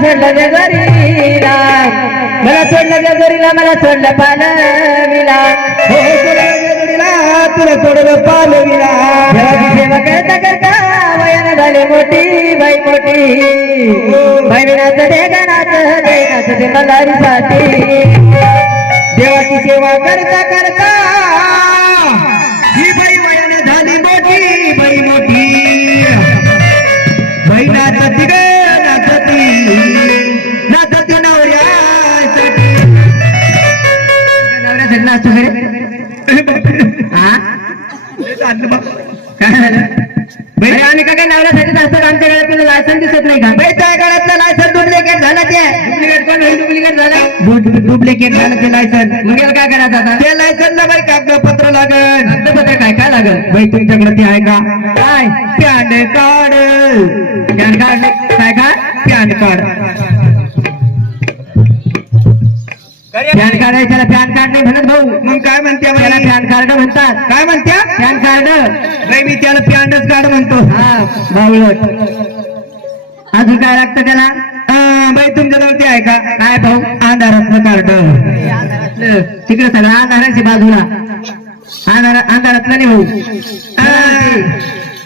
सोडलं जगरीला मला सोडलं जगरीला मला सोडलं पालवीला. हो तुला जगडीला तुला सोडलं पालवीला सेवा करता करता वयानं झाली मोठी बाई मोठी. बाई दे गणाचं देनाच ते मल्हारीसाठी देवाची सेवा करता करता ही बाई वयानं झाली मोठी बाई मोठी. बाई नाचती हा? काय झालं का काय नवऱ्यासाठी असतात आमच्या घरात लायसन दिसत नाही का? बाई त्या काळातलं लायसन डुप्लिकेट झालं ते. डुप्लिकेट कोण डुप्लिकेट झालं? डुप्लिकेट झालं ते लायसन मग काय करायचं आता? त्या लायसनला बाई कागदपत्र लागल. कागदपत्र काय काय लागल? बाई तुमच्याकडे ते आहे का? काय? PAN card. PAN card? काय काय? PAN card. पॅन कार्ड आहे त्याला पॅन कार्ड नाही म्हणत भाऊ. मग काय म्हणते त्याला बाई पॅन कार्ड म्हणतात. काय म्हणत्या पॅन कार्ड. बाई मी त्याला पॅनच कार्ड म्हणतो. हा बावळट. अजून काय लागतं त्याला? बाई तुमच्याजवळ ते आहे का? काय भाऊ? आधारातलं कार्ड. तिकडे सगळं अंधाराची बाजूला. अंधार अंधारातलं नाही भाऊ.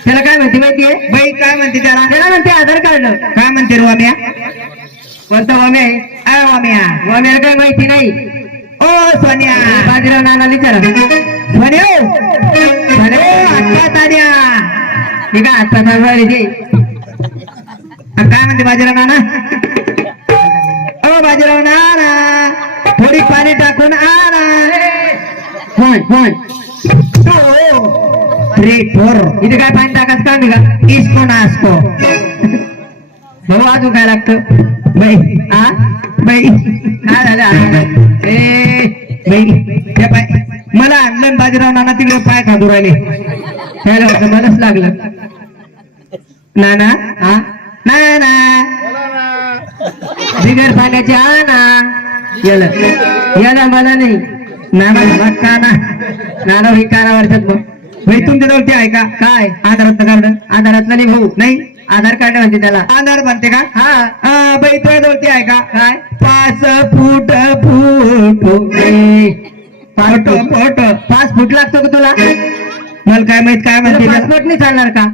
त्याला काय म्हणते माहितीये? बाई काय म्हणते त्याला? त्याला म्हणते आधार कार्ड. काय म्हणते रे वाम्या? कोणता वामे आहे. वाम्या वाम्याला काय माहिती नाही. ओ सोन्या. बाजीराव नाना विचारा. सोन्या सोन्या आत्ता ताड्या ठीक आहे आता चालू ते आ, काय म्हणते बाजीराव नाना? ओ बाजीराव नाना. थोडी पाणी टाकून आणा. Phone phone two three. Four इथे काय पाणी टाकायचं? काम आहे का? इसको नासको. भाऊ अजून काय लागतं. बाई. हा बाई. काय झालं ए बाई. हे पाय. मला आणलं बाजीराव नाना तिकडे पाय खांदू राहिले. त्याला वाटलं मलाच लागलं. नाना? हा नाना? बिगर पाण्याची आणा याला. याला मला नाही. नाना मग काना. नाना ही कानावरच्यात मग भाई तुमच्याजवळ ते आहे का? काय? आधारातलं कार्ड? आधारातला नाही भाऊ. नाही? आधार कार्ड म्हणते त्याला. आधार बनते का? हा. बाई तुझ्याजवळ ते आहे का? काय? पाच फूट फूट फोटो? फूट पाच फूट लागतो का तुला? मला काय माहीत काय म्हणते? पासपोर्ट नाही चालणार का?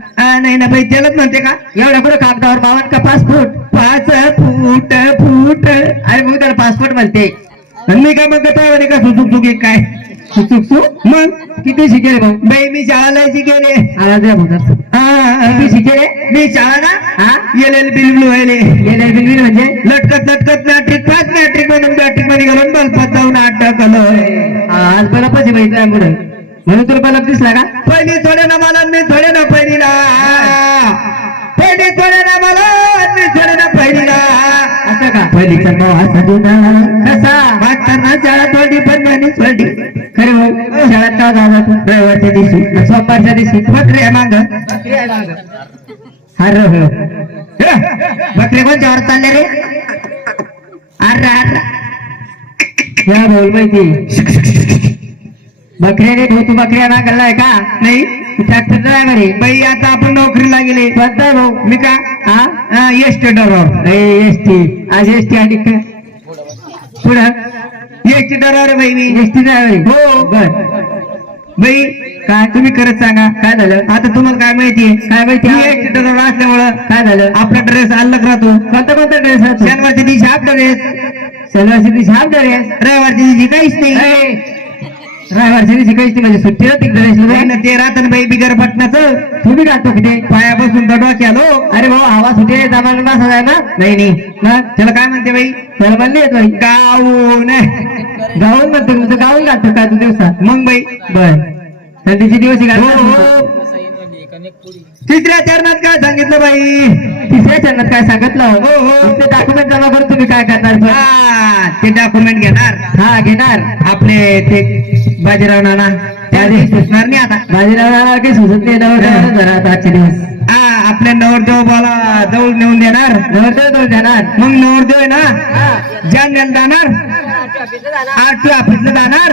नाही ना बाई त्यालाच म्हणते का? एवढ्या कुठं कागदावर बावन का पासपोर्ट पाच फूट फूट. अरे भाऊ त्याला पासपोर्ट म्हणते. मी काय मग म्हणे का सुचुक चुक काय? चुक तू? मग? किती शिकेल भाऊ बाई मी शाळाला शिकेले भाऊ किती शिकेल? मी शाळा हा? एल एल बिल व्हायले गेले बिलबिल म्हणजे? लटकत लटकत मॅट्रिक पास मॅट्रिक मधून मॅट्रिकमध्ये घालून बल्पात जाऊन अटकलं हा, आज बरं पैसे माहिती आहे पुढे. म्हणून तुला बलब दिसला का? पहिली थोडे ना मला मी थोडे ना पहिलीला. पहिली थोडे ना मला मी थोडे ना पहिलीला. असं का? पहिलीचा भाव असा जुना कसा? वाटताना शाळा थोडी पण सोडली. खरे भाऊ शाळेत रविवारच्या दिवशी सोमवारच्या दिवशी बकरी मांग. अरे हो बकरी कोणच्यावर चालले रे? अरे अर्रा या बोल माहिती बकऱ्याने भाऊ तू बकऱ्या मागलाय का? नाही. ट्रॅक्टर ड्रायव्हर आहे बाई आता आपण नोकरीला गेले. बद्दल भाऊ? मी का? हा? S driver S T. आज एस टी आणि काय? पुढं? एस ड्रायव्हर बाई मी. एस टी ड्रायव्हर हो. बर. बाई काय तुम्ही खरंच सांगा काय झालं? आता तुम्हाला काय माहितीये काय माहिती असल्यामुळं काय झालं? आपला ड्रेस अलग राहतो. कोणता कोणता ड्रेस शनिवारच्या दिवशी हाफ ड्रेस शनिवारच्या दिवशी हाफ ड्रेस रविवारच्या दिवशी काहीच नाही. ड्रायव्हरच्या दिवशी काहीच म्हणजे सुट्टी होती ड्रेस नाही ते राहतं बाई बिगर पटनाचं. तुम्ही घालतो किती पाया बसून तर डोक्यालो. अरे भाऊ हवा सुटे जमाना ना. नाही नाही. मग त्याला काय म्हणते बाई? त्याला म्हणली येतो गाऊन. गाऊन म्हणतो तुमचं गाऊन घालतो का? दिवसात? मग बाई बर थंडीचे दिवस. तिसऱ्या चरणात काय सांगितलं बाई? तिसऱ्या चरणात काय सांगितलं? हो, हो. ते डॉक्युमेंट जमा करून तुम्ही काय करणार? हा ते डॉक्युमेंट घेणार. हा घेणार. आपले ते बाजीराव नाना. त्या दिवशी सुचणार नाही आता. बाजीराव काही सुचत नाही नवर जरा आता आजचे दिवस. हा आपल्या नवरदेव बाला जवळ नेऊन देणार. नवर तो देणार. मग नवरदेव आहे ना? ज्या जाणार आरटी ऑफिसला जाणार?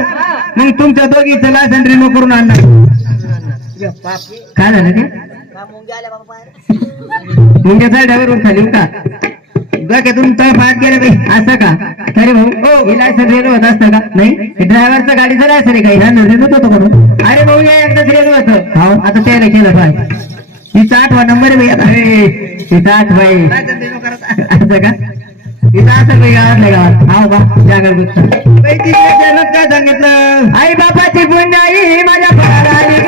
मग तुमच्या दोघीचं लायसन रिन्यू करून आणणार. काय झालं ते? मुंग्याचा ड्रायव्हर खाली का डोक्यातून तळ पाहत गेले बाई. असं का? अरे भाऊ हो. हे लायसन रेनू होत असतं का? नाही? ड्रायव्हरचं गाडीचं लायसन आहे काही या नदीतच होतो म्हणून. अरे भाऊ या एकदाच रेनू होतं. हो. आता त्याने केलं पाय. हिचा आठवा नंबर आहे बाई. आता अरे तिथं आठ बाई लायसन देणं करत. असं का? इथं असं काही गावातल्या गावात. हा बा. जागर काय सांगितलं आई बापाची पुण्याई माझ्या फळाला आली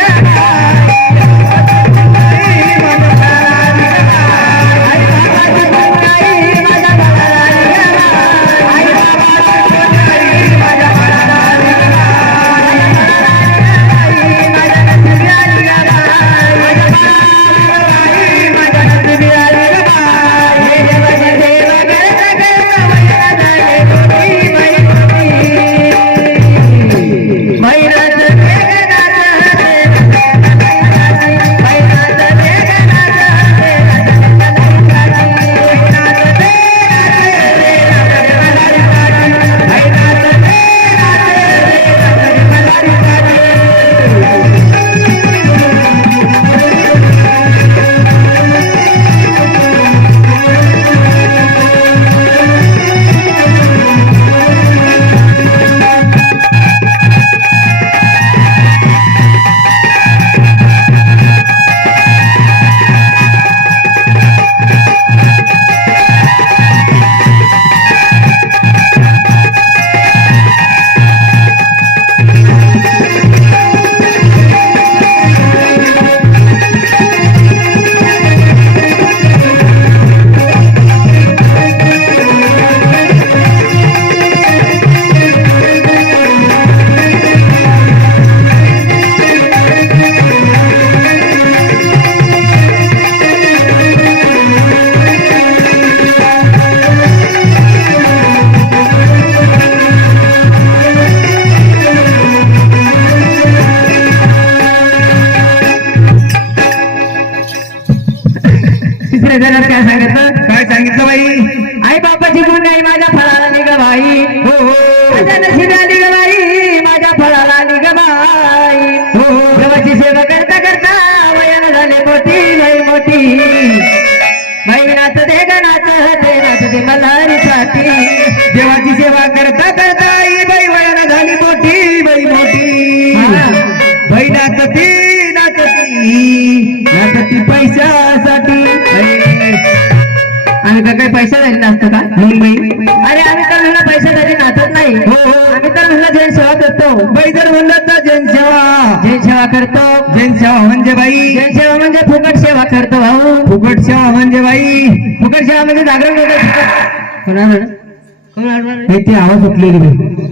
हो हो देवाची सेवा करता करता वयानं झाले मोठी बाई मोठी बाई नाच दे ग नाच दे नाच दे देवाची सेवा करता करता ही बाई वयाला झाली मोठी बाई मोठी. बाई नाचती नाचती नाचती पैशासाठी आम्ही का काही पैसा झाली नाचतो का मग बाई अरे आम्ही तर म्हणलं पैसा झाली नाचत नाही हो, हो. आम्ही तर म्हणलं जैन सेवा करतो बाई जर म्हणलं तर जैन सेवा करतो. जनसेवा म्हणजे बाई? जैन सेवा म्हणजे फुकट सेवा करतो भाऊ. फुकट सेवा म्हणजे बाई? फुकट सेवा म्हणजे जागरण कोणाला ती आवाज बाई.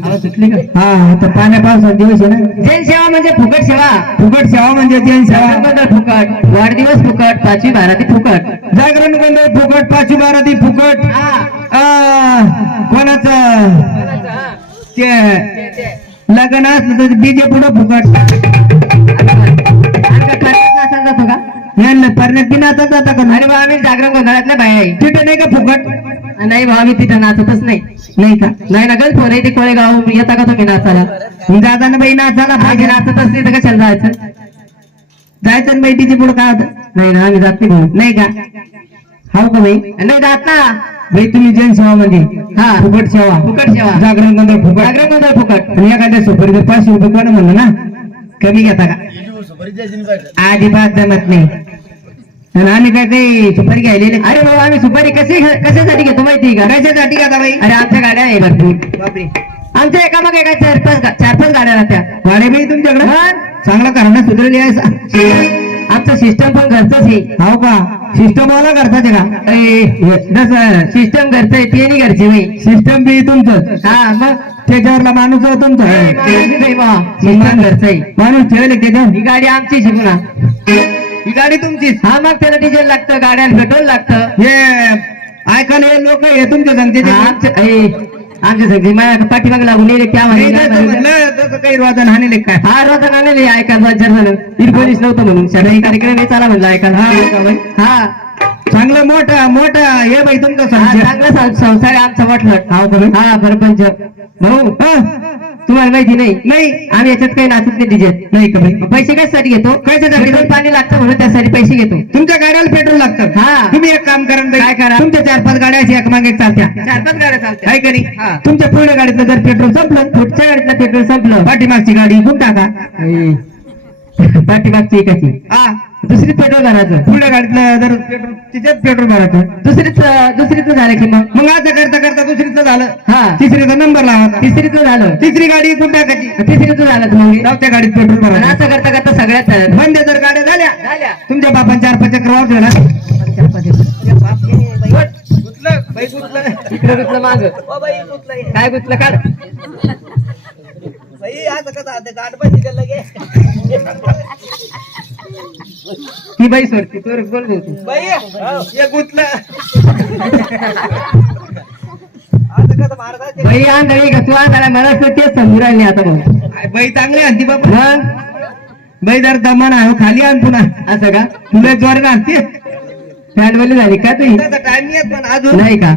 आवाज सुटली का? हा आता पाण्या पावसात दिवस आहे ना. जैन सेवा म्हणजे फुकट सेवा. फुकट सेवा म्हणजे जनसेवा जागरण फुकट. वाढदिवस फुकट पाचवी बाराती फुकट. जागरण गोंधळ फुकट पाचवी बाराती फुकट. कोणाचं? ते लग्न असलं तर डीजे पुढं फुकट. परण्यात नाचत जाता का अरे बा आम्ही जागरण गोंधळातल्या बाय आहे. तिथे नाही का फुकट? नाही भाऊ आम्ही तिथं नाचतच नाही. नाही का? नाही ना गल आहे ते कोळेगाव येता का तुम्ही नाचायला? दादा बाई नाचायला पाहिजे. पाहिजे नाचत असते तर कशाला जायचं? जायचं बाई डीजे पुढं काय होतं नाही ना आम्ही जात नाही नाही का? हाव का बाई? नाही जात ना. बाई तुम्ही जनसेवा मध्ये हा. फुकट सेवा. फुकट सेवा. जागरण गोंधळ फुकट. जागरण गोंधळ फुकट. आणि एखाद्या सुपारीचं पाचशे रुपये कोण म्हणलं ना? कमी घेता का? अजिबात जमत नाही. आणि आम्ही काय काही सुपारी घ्यायलेले. अरे भाऊ आम्ही सुपारी कशी कशासाठी घेतो माहिती का? कशासाठी घेता बाई? अरे आमच्या गाड्या आहे भरपूर बापरे. आमच्या एका मग एका चार पाच चार पाच गाड्या राहत्या. वाडे बाई तुमच्याकडे? हा. चांगला कारण सुधरली आहे आमचं सिस्टम पण घरचंच आहे. हाव का? सिस्टम वाला करताचे का? सिस्टम घरचं आहे ते नाही घरची नाही सिस्टम बी तुमचं हा मग त्याच्यावरला माणूस जो तुमचा. घरचं माणूस ठेवले त्याच्यावर ही गाडी आमची शिकूना ही गाडी तुमचीच हा मग त्याला डिझेल लागतं गाड्याला पेट्रोल लागतं. हे ऐकायला हे लोक हे तुमच्या सांगते हा, आमच्या सगळी माझ्या पाठीमाग लागून येईल काही रोजन हाणले काय? हा रोज आणले ऐकायला दोन चार जण. पोलीस नव्हतं म्हणून. सगळे कार्यक्रम चाला म्हणलं ऐकायला. हा? हा. चांगलं मोठा मोठा हे बाई तुमचं हा चांगला संसार आमचा का बाई? हा बरोबर भाऊ हा. तुम्हाला माहिती नाही. नाही. आम्ही याच्यात काही नाचत नाही डीजे. नाही का बाई? पैसे कशासाठी घेतो? कशासाठी? पाणी लागतं म्हणून त्यासाठी पैसे घेतो. तुमच्या गाड्याला पेट्रोल लागतं. हा. तुम्ही एक काम करा. काय करा? तुमच्या चार पाच गाड्या अशा एक मागे चालत्या. चार पाच गाड्या चालतात काय करी हा. तुमच्या पुढल्या गाडीतलं जर पेट्रोल संपलं पुढच्या गाडीतलं पेट्रोल संपलं. पाठीमागची गाडी गुण टाका पाठीमागची एकाची हा. दुसरी पेट्रोल भरायचं. पुढल्या गाडीतलं जर पेट्रोल तिच्यात पेट्रोल भरायचं. दुसरीच दुसरीच झालं की मग? मग असं करता करता दुसरीचं झालं. हा. तिसरीचा नंबर लावा तिसरीच झालं. तिसरी गाडी गुण टाकायची? तिसरीच झालं तर मग? चौथ्या गाडीत पेट्रोल भरायचं. असं करता करता सगळ्यात झालं. बंद जर गाड्या झाल्या. झाल्या. तुमच्या बापान चार पाच चक्रवावर ठेवला इकडे गुतलं माग. काय गुतलं? काढ. ती बाई सोडती तोर बोल भाऊ तू. बाई आंधळी का? तू आंधळा मला तर तेच समजून राहिली आता भाऊ बाई चांगली आणती बाबा. बाई जर दमान आहे खाली आण पुन्हा. असं का? तुला ज्वारी आणते फॅनवाली झाली का तुझी? टाइम येत पण अजून. नाही का?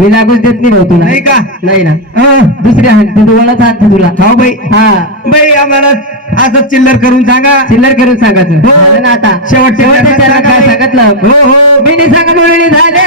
मी लागूच देत नाही भाऊ तुला. नाही का? नाही ना. दुसरी हात तू ओळख आणते तुला. हो बाई. हा. बाई आम्हाला असंच चिल्लर करून सांगा. चिल्लर करून सांगायचं. हो. ना आता. काय सांगा सांगितलं? हो हो. मी नाही सांगत झाले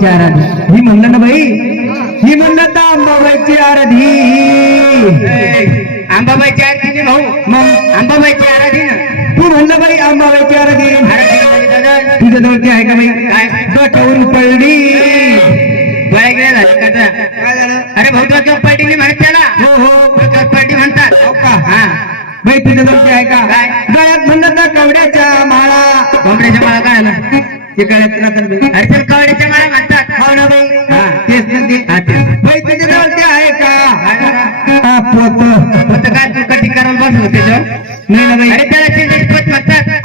अंबाबाईची आराधना ही म्हणलं ना बाई? ही म्हणलं तर अंबाबाईची आराधी. अंबाबाईची आरती भाऊ. मग? अंबाबाईची आराधी ना. तू म्हणलं बाई अंबाबाईची आराधी. आराधी तुझ्या जवळची आहे का बाई? काय? डोक्यावरून पडली. झाली का? काय झालं? अरे भाऊ तुला चौपाटी नाही म्हणत त्याला. हो हो. चौपाटी म्हणतात. हो का? हा. बाई तुझ्या जवळची आहे का? काय? गळ्यात म्हणलं तर कवड्याच्या माळा. कोंबड्याच्या माळा काय आला? ते गळ्यात अरे तर कवड्याच्या माळा म्हणतात हो ना बाई हा. तेच ना आहे का काय पोत काय तू कटिंग करायला बसलो नाही ना बाई अरे त्याला पत म्हणतात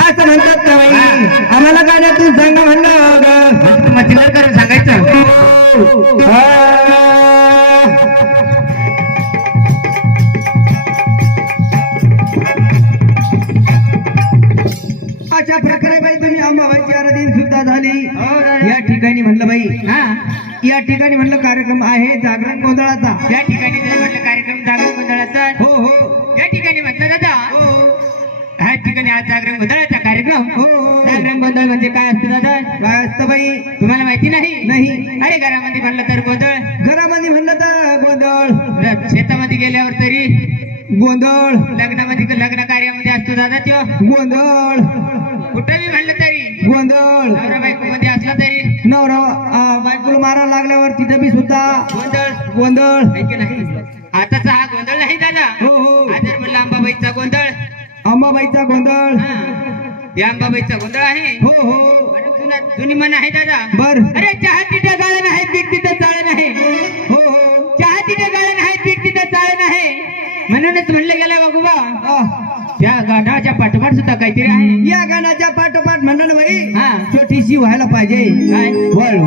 हा. या ठिकाणी म्हणलं कार्यक्रम आहे जागरण गोंधळाचा. या ठिकाणी जर म्हटलं कार्यक्रम जागरण गोंधळाचा. हो हो. या ठिकाणी म्हटलं दादा. हो. ह्या ठिकाणी आज जागरण गोंधळाचा कार्यक्रम. हो, हो. जागरण गोंधळ म्हणजे काय असतं दादा? काय असतं बाई? तुम्हाला माहिती नाही? नाही. अरे घरामध्ये म्हणलं तर गोंधळ. घरामध्ये म्हणलं तर गोंधळ. शेतामध्ये गेल्यावर तरी गोंधळ. लग्नामध्ये लग्न कार्यामध्ये असतो दादा त्यो. गोंधळ. कुठंही म्हणलं तरी. गोंधळ. तरी नवरा बायकोला मारायला लागल्यावर तिथं बी सुद्धा गोंधळ. गोंधळ. नाही आताचा हा गोंधळ नाही दादा. हो हो. जर म्हणलं अंबाबाईचा गोंधळ. अंबाबाईचा गोंधळ. हा. या अंबाबाईचा गोंधळ आहे. हो हो. आणि जुना जुनी मन आहे दादा. बर. अरे चहा तिथं गाळण आहे पीठ तिथं चाळण आहे. हो हो. चहा तिथं गाळण आहे पीठ तिथं चाळण आहे. म्हणूनच म्हणलं गेलं बाबूबा. त्या गाढाच्या पाठोपाठ सुद्धा काहीतरी आहे. या गाण्याच्या पाठोपाठ म्हणलं ना बाई हा. छोटीशी व्हायला पाहिजे. काय? वळ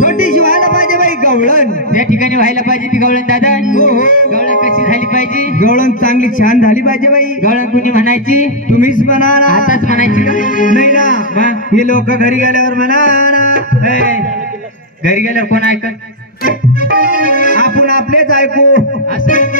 छोटीशी व्हायला पाहिजे बाई गवळण. त्या ठिकाणी व्हायला पाहिजे ती गवळण दादा. हो हो. गवळण कशी झाली पाहिजे? गवळण चांगली छान झाली पाहिजे बाई. गवळण कुणी म्हणायची? तुम्हीच म्हणा ना आताच म्हणायची का? नाही ना? हे? लोक घरी गेल्यावर म्हणा घरी गेल्यावर कोण ऐकत आपण आपलेच ऐकू. असं?